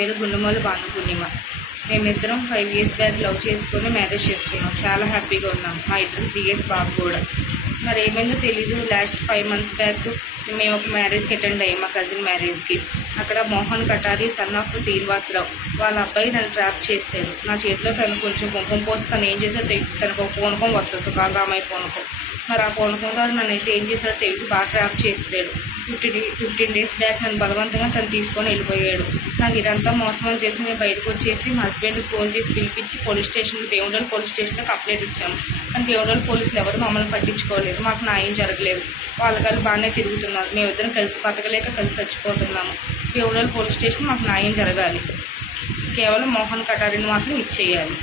పేరు గుండుమల్లి భానుపూర్ణిమ. మేమిద్దరం 5 years back love చేసుకొని మ్యారేజ్ చేసుకున్నాం. చాలా హ్యాపీగా ఉన్నాం. మా ఇద్దరికి 3 years బాబు కూడా. మరి ఏమైందో తెలీదు. లాస్ట్ 5 months బ్యాక్ మేము ఒక మ్యారేజ్కి అటెండ్ అయ్యాం, మా కజిన్ మ్యారేజ్కి. అక్కడ మోహన్ కటారి సన్ ఆఫ్ శ్రీనివాసరావు వాళ్ళ అబ్బాయి నన్ను ట్రాప్ చేశాడు. నా చేతిలో తను కొంచెం కుంకుమ పోసి తను ఏం చేశాడో తనకు ఒక పూనకం వస్తుంది, సుకాలరామయ్య పూనకం. మరి ఆ పూనకంలో నన్ను అయితే ఏం చేశాడో తెలియదు, బాగా ట్రాప్ చేసాడు. 15 days బ్యాక్ నన్ను బలవంతంగా తను తీసుకొని వెళ్ళిపోయాడు. నాకు ఇదంతా మోసం అని తెలిసి నేను బయటకు వచ్చేసి మా హస్బెండ్కి ఫోన్ చేసి పిలిపించి భీమవరం పోలీస్ స్టేషన్లో కంప్లైంట్ ఇచ్చాము. కానీ భీమవరం పోలీసులు ఎవరు మమ్మల్ని పట్టించుకోలేదు, మాకు న్యాయం జరగలేదు. వాళ్ళకాళ్ళు బాగానే తిరుగుతున్నారు, మేమిద్దరం కలిసి బతకలేక కలిసి చచ్చిపోతున్నాము. భీమవరం పోలీస్ స్టేషన్ మాకు న్యాయం జరగాలి, కేవలం మోహన్ కటారిని మాత్రం ఇచ్చేయాలి.